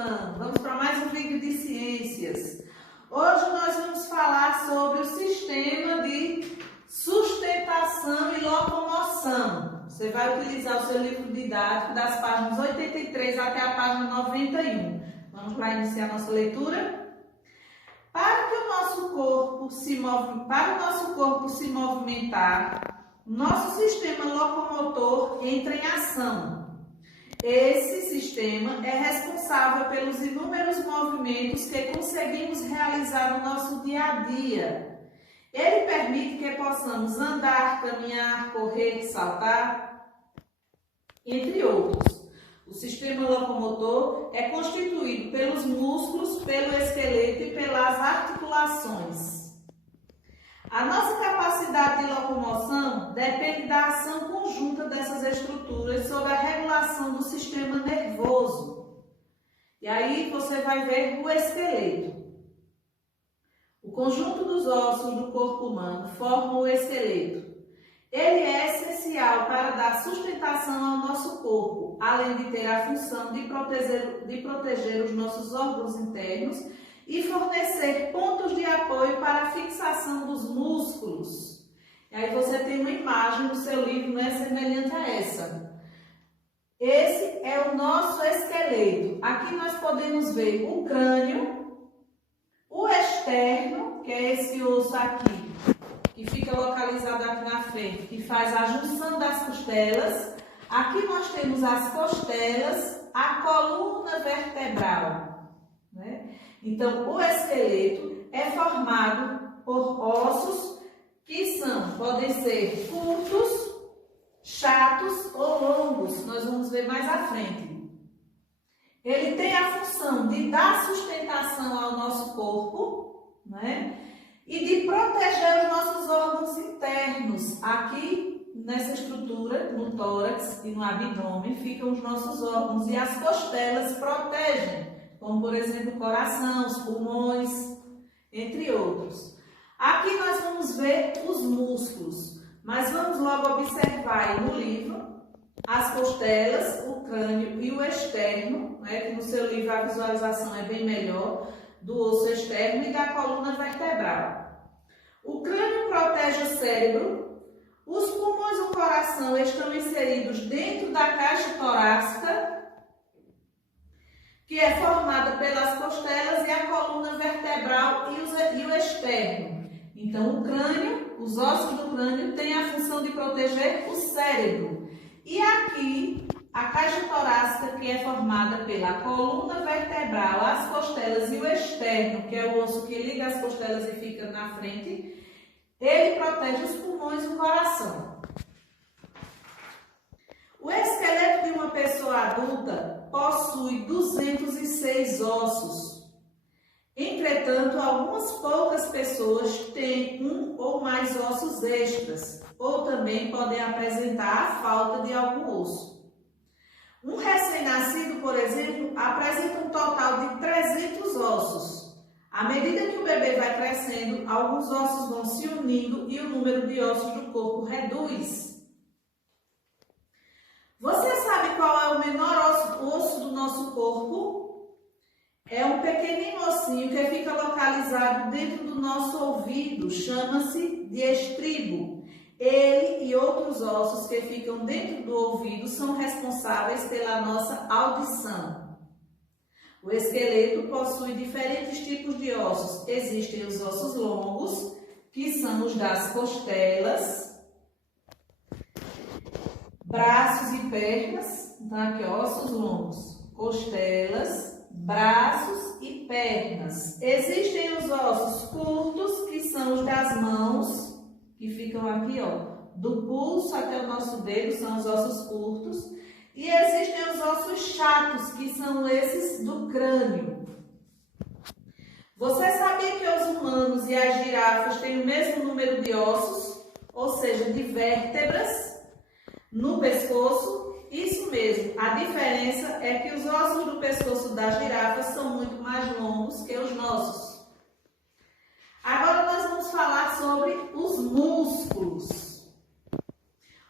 humano! Vamos para mais um vídeo de ciências. Hoje nós vamos falar sobre o sistema de sustentação e locomoção. Você vai utilizar o seu livro didático das páginas 83 até a página 91. Vamos lá iniciar nossa leitura? Para o nosso corpo se movimentar, nosso sistema locomotor entra em ação. Esse sistema é responsável pelos inúmeros movimentos que conseguimos realizar no nosso dia a dia. Ele permite que possamos andar, caminhar, correr, saltar, entre outros. O sistema locomotor é constituído pelos músculos, pelo esqueleto e pelas articulações. A nossa capacidade de locomoção depende da ação conjunta dessas estruturas sobre a regulação do sistema nervoso. E aí você vai ver o esqueleto. O conjunto dos ossos do corpo humano forma o esqueleto. Ele é essencial para dar sustentação ao nosso corpo, além de ter a função de proteger os nossos órgãos internos e fornecer pontos de apoio para a fixação dos músculos. E aí você tem uma imagem no seu livro, né, semelhante a essa. Esse é o nosso esqueleto. Aqui nós podemos ver o crânio, o externo, que é esse osso aqui, que fica localizado aqui na frente, que faz a junção das costelas. Aqui nós temos as costelas, a coluna vertebral, né? Então, o esqueleto é formado por ossos que podem ser curtos, chatos ou longos. Nós vamos ver mais à frente. Ele tem a função de dar sustentação ao nosso corpo, né? E de proteger os nossos órgãos internos. Aqui, nessa estrutura, no tórax e no abdômen, ficam os nossos órgãos. E as costelas protegem, como, por exemplo, o coração, os pulmões, entre outros. Aqui nós vamos ver os músculos, mas vamos logo observar aí no livro as costelas, o crânio e o externo, né, que no seu livro a visualização é bem melhor, do osso externo e da coluna vertebral. O crânio protege o cérebro, os pulmões e o coração estão inseridos dentro da caixa torácica, que é formada pelas costelas e a coluna vertebral e o externo. Então, o crânio, os ossos do crânio têm a função de proteger o cérebro. E aqui, a caixa torácica, que é formada pela coluna vertebral, as costelas e o externo, que é o osso que liga as costelas e fica na frente, ele protege os pulmões e o coração. O esqueleto de uma pessoa adulta possui 206 ossos. Entretanto, algumas poucas pessoas têm um ou mais ossos extras, ou também podem apresentar a falta de algum osso. Um recém-nascido, por exemplo, apresenta um total de 300 ossos. À medida que o bebê vai crescendo, alguns ossos vão se unindo e o número de ossos do corpo reduz. Você sabe qual é o menor osso do nosso corpo? É um pequenininho ossinho que fica localizado dentro do nosso ouvido, chama-se de estribo. Ele e outros ossos que ficam dentro do ouvido são responsáveis pela nossa audição. O esqueleto possui diferentes tipos de ossos. Existem os ossos longos, que são os das costelas, braços e pernas. Então, aqui, ossos longos, costelas, braços e pernas. Existem os ossos curtos, que são os das mãos, que ficam aqui, ó, do pulso até o nosso dedo, são os ossos curtos. E existem os ossos chatos, que são esses do crânio. Você sabia que os humanos e as girafas têm o mesmo número de ossos, ou seja, de vértebras, no pescoço? Isso mesmo, a diferença é que os ossos do pescoço das girafas são muito mais longos que os nossos. Agora nós vamos falar sobre os músculos.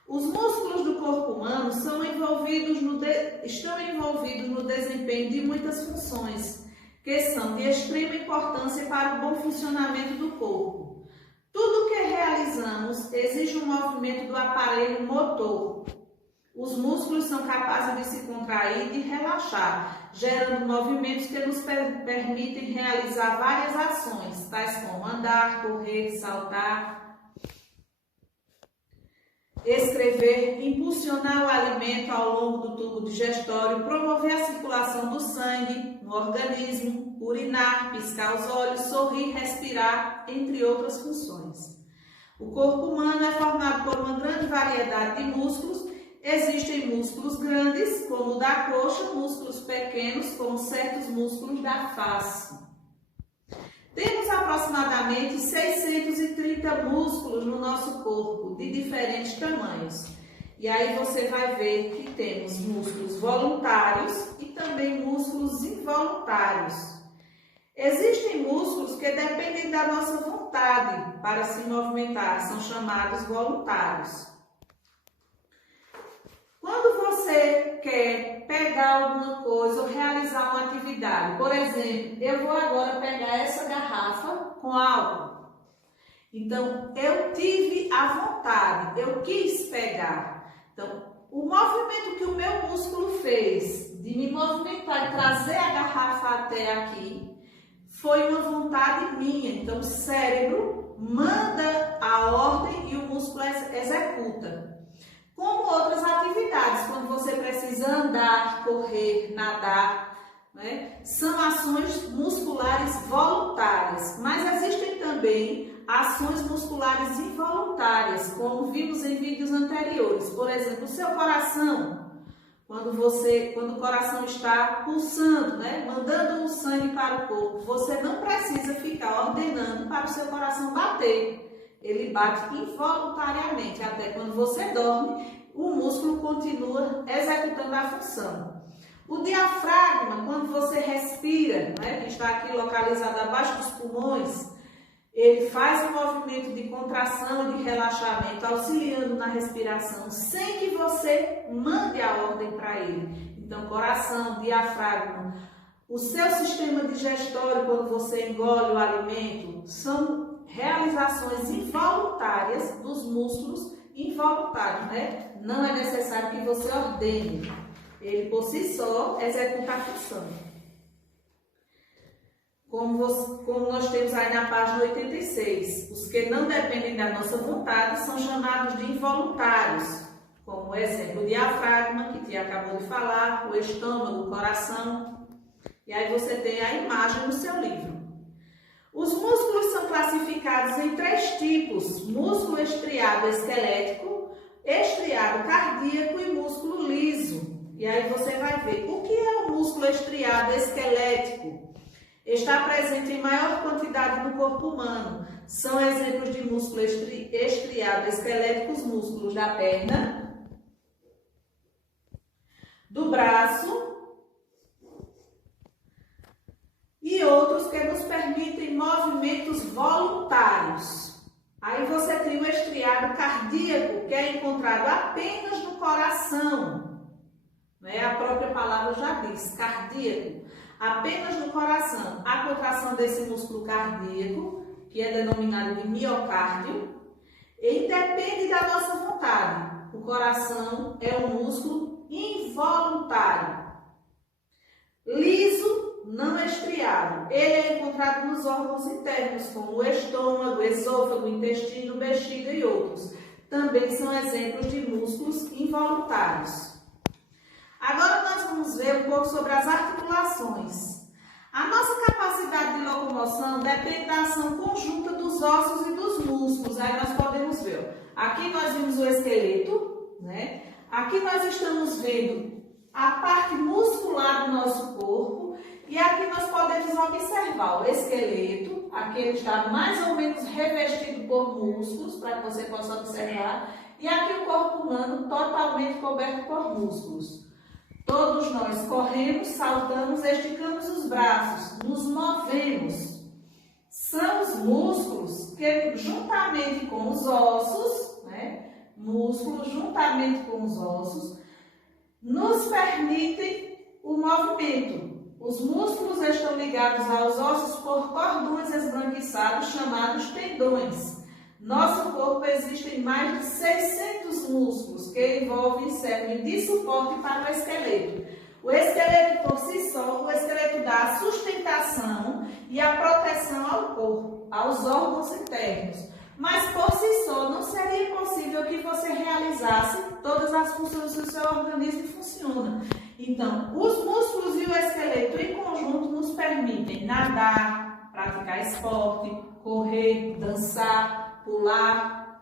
Os músculos do corpo humano são envolvidos no estão envolvidos no desempenho de muitas funções, que são de extrema importância para o bom funcionamento do corpo. Tudo que realizamos exige um movimento do aparelho motor. Os músculos são capazes de se contrair e de relaxar, gerando movimentos que nos permitem realizar várias ações, tais como andar, correr, saltar, escrever, impulsionar o alimento ao longo do tubo digestório, promover a circulação do sangue no organismo, urinar, piscar os olhos, sorrir, respirar, entre outras funções. O corpo humano é formado por uma grande variedade de músculos. Existem músculos grandes, como o da coxa, músculos pequenos, como certos músculos da face. Temos aproximadamente 630 músculos no nosso corpo, de diferentes tamanhos. E aí você vai ver que temos músculos voluntários e também músculos involuntários. Existem músculos que dependem da nossa vontade para se movimentar, são chamados voluntários. Quando você quer pegar alguma coisa ou realizar uma atividade, por exemplo, eu vou agora pegar essa garrafa com álcool. Então, eu tive a vontade, eu quis pegar. Então, o movimento que o meu músculo fez de me movimentar e trazer a garrafa até aqui foi uma vontade minha. Então, o cérebro manda a ordem e o músculo executa. Como outras atividades, quando você precisa andar, correr, nadar, né? São ações musculares voluntárias, mas existem também ações musculares involuntárias, como vimos em vídeos anteriores. Por exemplo, o seu coração, quando o coração está pulsando, né? Mandando o sangue para o corpo, você não precisa ficar ordenando para o seu coração bater. Ele bate involuntariamente, até quando você dorme, o músculo continua executando a função. O diafragma, quando você respira, né, que está aqui localizado abaixo dos pulmões, ele faz um movimento de contração e de relaxamento, auxiliando na respiração, sem que você mande a ordem para ele. Então, coração, diafragma, o seu sistema digestório, quando você engole o alimento, são realizações involuntárias dos músculos involuntários, né? Não é necessário que você ordene. Ele, por si só, executa a função. Como nós temos aí na página 86, os que não dependem da nossa vontade são chamados de involuntários, como o exemplo, o diafragma, que Tia acabou de falar, o estômago, o coração. E aí você tem a imagem no seu livro. Os músculos são classificados em 3 tipos: músculo estriado esquelético, estriado cardíaco e músculo liso. E aí você vai ver o que é o músculo estriado esquelético. Está presente em maior quantidade no corpo humano. São exemplos de músculo estriado esquelético os músculos da perna, do braço, e outros que nos permitem movimentos voluntários. Aí você tem o estriado cardíaco, que é encontrado apenas no coração. Né? A própria palavra já diz, cardíaco, apenas no coração. A contração desse músculo cardíaco, que é denominado de miocárdio, independe da nossa vontade. O coração é um músculo involuntário. Liso, não estriado. Ele é encontrado nos órgãos internos, como o estômago, esôfago, intestino, bexiga e outros. Também são exemplos de músculos involuntários. Agora nós vamos ver um pouco sobre as articulações. A nossa capacidade de locomoção depende da ação conjunta dos ossos e dos músculos. Aí nós podemos ver. Aqui nós vimos o esqueleto, né? Aqui nós estamos vendo a parte muscular do nosso corpo. E aqui nós podemos observar o esqueleto, aqui ele está mais ou menos revestido por músculos, para que você possa observar, e aqui o corpo humano totalmente coberto por músculos. Todos nós corremos, saltamos, esticamos os braços, nos movemos. São os músculos que, juntamente com os ossos, né, músculos juntamente com os ossos, nos permitem o movimento. Os músculos estão ligados aos ossos por cordões esbranquiçados chamados tendões. Nosso corpo existem mais de 600 músculos que envolvem e servem de suporte para o esqueleto. O esqueleto por si só, o esqueleto dá a sustentação e a proteção ao corpo, aos órgãos internos. Mas por si só não seria possível que você realizasse todas as funções do seu organismo e funciona. Então, os músculos e o esqueleto em conjunto nos permitem nadar, praticar esporte, correr, dançar, pular.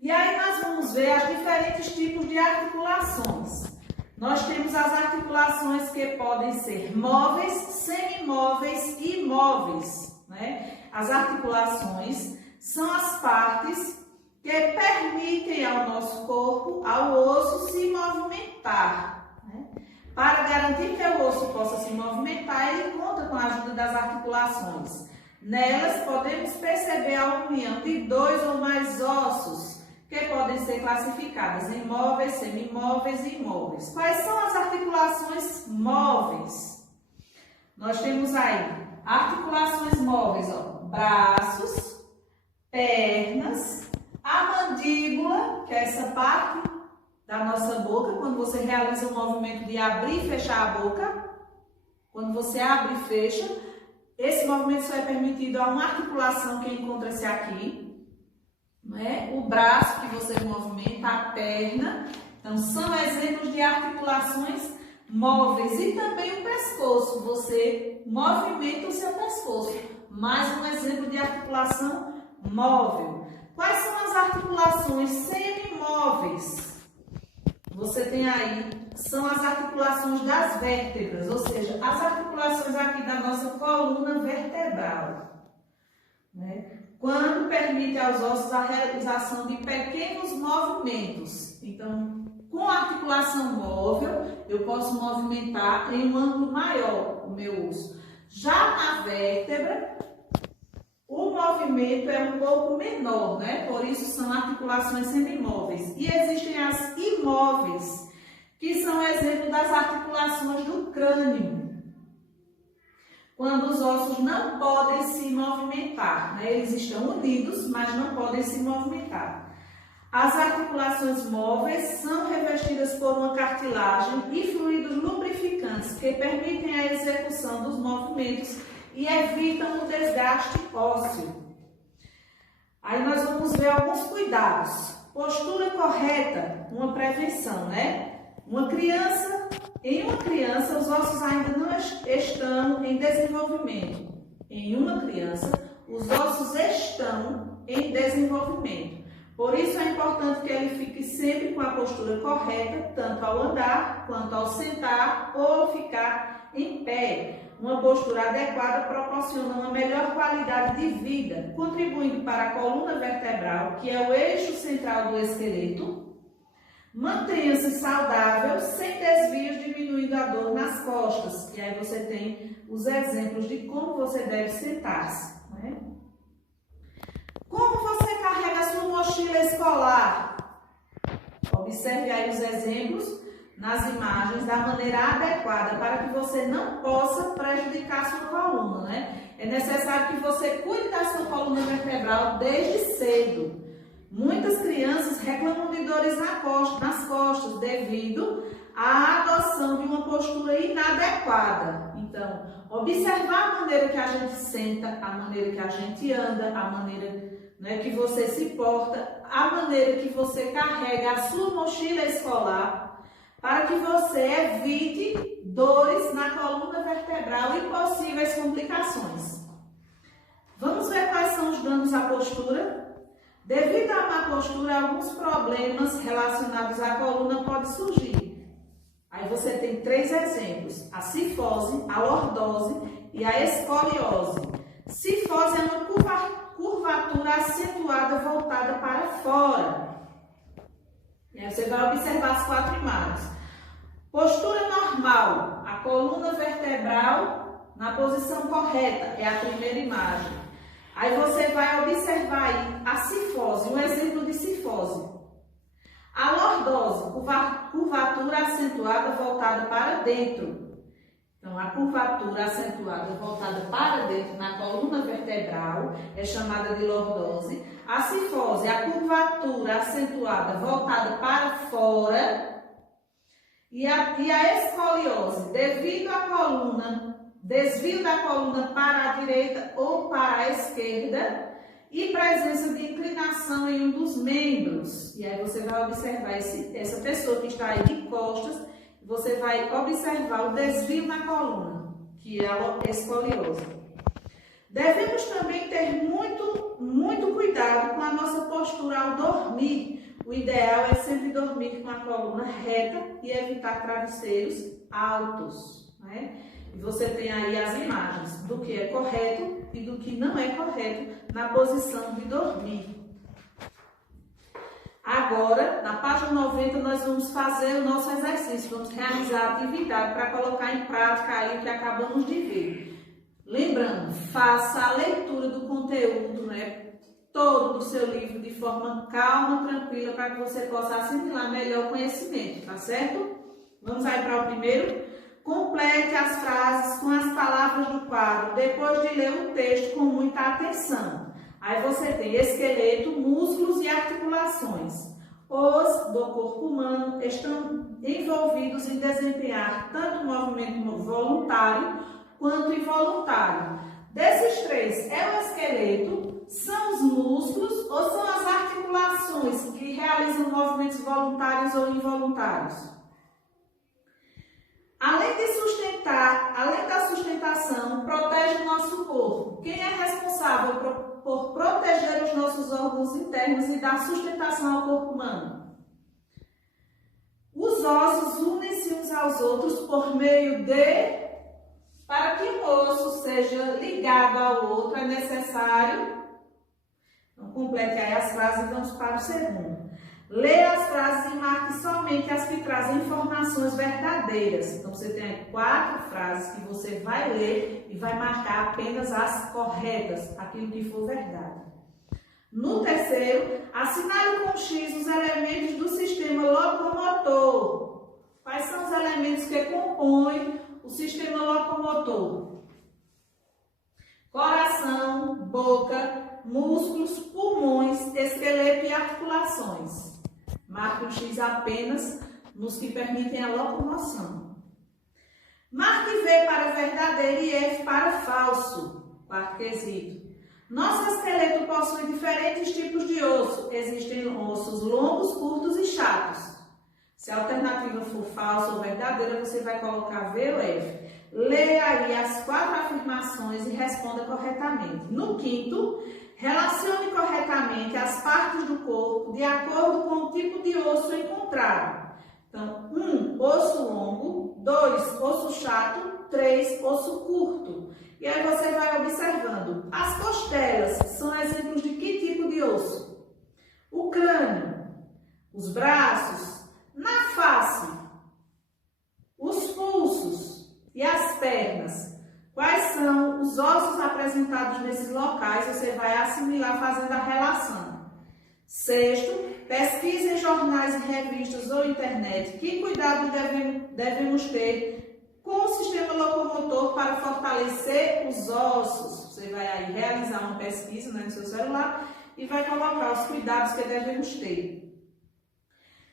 E aí nós vamos ver os diferentes tipos de articulações. Nós temos as articulações que podem ser móveis, semimóveis e móveis, né? As articulações são as partes que permitem ao nosso corpo, ao osso, se movimentar, né? Para garantir que o osso possa se movimentar, ele conta com a ajuda das articulações. Nelas podemos perceber a união de 2 ou mais ossos, que podem ser classificadas em móveis, semimóveis e imóveis. Quais são as articulações móveis? Nós temos aí articulações móveis, ó, braços, pernas, a mandíbula, que é essa parte da nossa boca, quando você realiza o movimento de abrir e fechar a boca. Quando você abre e fecha, esse movimento só é permitido a uma articulação que encontra-se aqui. Né? O braço que você movimenta, a perna. Então, são exemplos de articulações móveis. E também o pescoço. Você movimenta o seu pescoço. Mais um exemplo de articulação móvel. Quais são as articulações semimóveis? Você tem aí, são as articulações das vértebras, ou seja, as articulações aqui da nossa coluna vertebral. Né? Quando permite aos ossos a realização de pequenos movimentos. Então, com a articulação móvel, eu posso movimentar em um ângulo maior o meu osso. Já na vértebra, o movimento é um pouco menor, né? Por isso são articulações semimóveis. E existem as imóveis, que são exemplo das articulações do crânio. Quando os ossos não podem se movimentar, né? Eles estão unidos, mas não podem se movimentar. As articulações móveis são revestidas por uma cartilagem e fluidos lubrificantes que permitem a execução dos movimentos e evitam o desgaste ósseo. Aí nós vamos ver alguns cuidados. Postura correta, uma prevenção, né? Em uma criança, os ossos ainda não estão em desenvolvimento. Em uma criança, os ossos estão em desenvolvimento. Por isso é importante que ele fique sempre com a postura correta, tanto ao andar, quanto ao sentar ou ao ficar em pé. Uma postura adequada proporciona uma melhor qualidade de vida, contribuindo para a coluna vertebral, que é o eixo central do esqueleto. Mantenha-se saudável, sem desvios, diminuindo a dor nas costas. E aí você tem os exemplos de como você deve sentar-se, né? Como você carrega a sua mochila escolar? Observe aí os exemplos nas imagens da maneira adequada para que você não possa prejudicar a sua coluna, né? É necessário que você cuide da sua coluna vertebral desde cedo. Muitas crianças reclamam de dores nas costas devido à adoção de uma postura inadequada. Então, observar a maneira que a gente senta, a maneira que a gente anda, a maneira, né, que você se porta, a maneira que você carrega a sua mochila escolar, para que você evite dores na coluna vertebral e possíveis complicações. Vamos ver quais são os danos à postura? Devido à má postura, alguns problemas relacionados à coluna podem surgir. Aí você tem 3 exemplos: a cifose, a lordose e a escoliose. Cifose é uma curvatura acentuada voltada para fora. E aí você vai observar as 4 imagens. Postura normal, a coluna vertebral na posição correta, é a primeira imagem. Aí você vai observar aí a cifose, um exemplo de cifose. A lordose, curvatura acentuada voltada para dentro. Então, a curvatura acentuada voltada para dentro na coluna vertebral é chamada de lordose. A cifose, a curvatura acentuada voltada para fora. E a escoliose, devido à coluna, desvio da coluna para a direita ou para a esquerda. E presença de inclinação em um dos membros. E aí você vai observar essa pessoa que está aí de costas, você vai observar o desvio na coluna, que é a escoliose. Devemos também ter muito cuidado com a nossa postura ao dormir. O ideal é sempre dormir com a coluna reta e evitar travesseiros altos, né? E você tem aí as imagens do que é correto e do que não é correto na posição de dormir. Agora, na página 90, nós vamos fazer o nosso exercício, vamos realizar a atividade para colocar em prática aí o que acabamos de ver. Lembrando, faça a leitura do conteúdo, né, todo do seu livro de forma calma, tranquila, para que você possa assimilar melhor o conhecimento, tá certo? Vamos aí para o primeiro. Complete as frases com as palavras do quadro, depois de ler o texto com muita atenção. Aí você tem esqueleto, músculos e articulações. Os do corpo humano estão envolvidos em desempenhar tanto o movimento voluntário quanto involuntário. Desses três, é o esqueleto, são os músculos ou são as articulações que realizam movimentos voluntários ou involuntários? Além da sustentação, protege o nosso corpo. Quem é responsável por proteger os nossos órgãos internos e dar sustentação ao corpo humano? Os ossos unem-se uns aos outros por meio de... Para que um osso seja ligado ao outro, é necessário... Então, complete aí as frases e vamos para o segundo. Leia as frases e marque somente as que trazem informações verdadeiras. Então, você tem aí 4 frases que você vai ler e vai marcar apenas as corretas, aquilo que for verdade. No terceiro, assinale com X os elementos do sistema locomotor. Quais são os elementos que compõem o sistema locomotor? Coração, boca, músculos, pulmões, esqueleto e articulações. Marque o X apenas nos que permitem a locomoção. Marque V para verdadeiro e F para falso. Quarto quesito. Nosso esqueleto possui diferentes tipos de osso. Existem ossos longos, curtos e chatos. Se a alternativa for falsa ou verdadeira, você vai colocar V ou F. Leia aí as 4 afirmações e responda corretamente. No quinto, relacione corretamente as partes do corpo de acordo com o tipo de osso encontrado. Então, 1, osso longo, 2, osso chato, 3, osso curto. E aí você vai observando. As costelas são exemplos de que tipo de osso? O crânio, os braços, na face, os pulsos e as pernas. Quais são os ossos apresentados nesses locais? Você vai assimilar fazendo a relação. Sexto, pesquise em jornais e revistas ou internet. Que cuidado devemos ter com o sistema locomotor para fortalecer os ossos? Você vai aí realizar uma pesquisa, né, no seu celular e vai colocar os cuidados que devemos ter.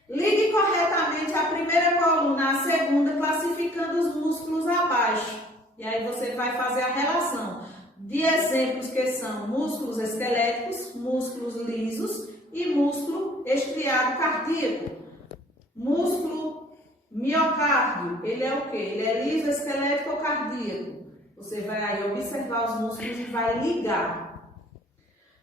Ligue corretamente a primeira coluna à segunda, classificando os músculos abaixo. E aí você vai fazer a relação de exemplos que são músculos esqueléticos, músculos lisos e músculo estriado cardíaco. Músculo miocárdio, ele é o quê? Ele é liso, esquelético ou cardíaco? Você vai aí observar os músculos e vai ligar.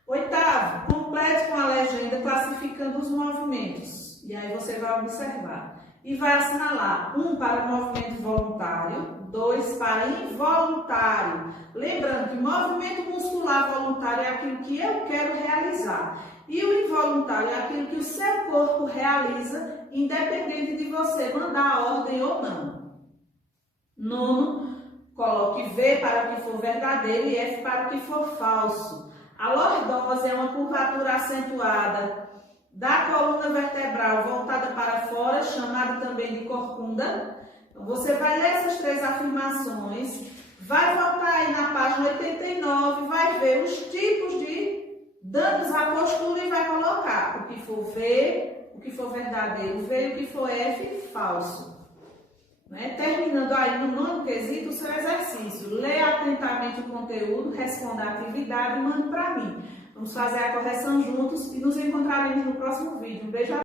Oitavo, complete com a legenda classificando os movimentos. E aí você vai observar. E vai assinalar 1 para movimento voluntário, 2 para involuntário. Lembrando que movimento muscular voluntário é aquilo que eu quero realizar. E o involuntário é aquilo que o seu corpo realiza, independente de você mandar a ordem ou não. Nono, coloque V para o que for verdadeiro e F para o que for falso. A lordose é uma curvatura acentuada da coluna vertebral voltada para fora, chamada também de corcunda. Então, você vai ler essas 3 afirmações, vai voltar aí na página 89, vai ver os tipos de danos à postura e vai colocar o que for V, o que for verdadeiro V, o que for F, falso. Né? Terminando aí no 9º quesito o seu exercício. Leia atentamente o conteúdo, responda a atividade e mande para mim. Vamos fazer a correção juntos e nos encontraremos no próximo vídeo. Um beijo.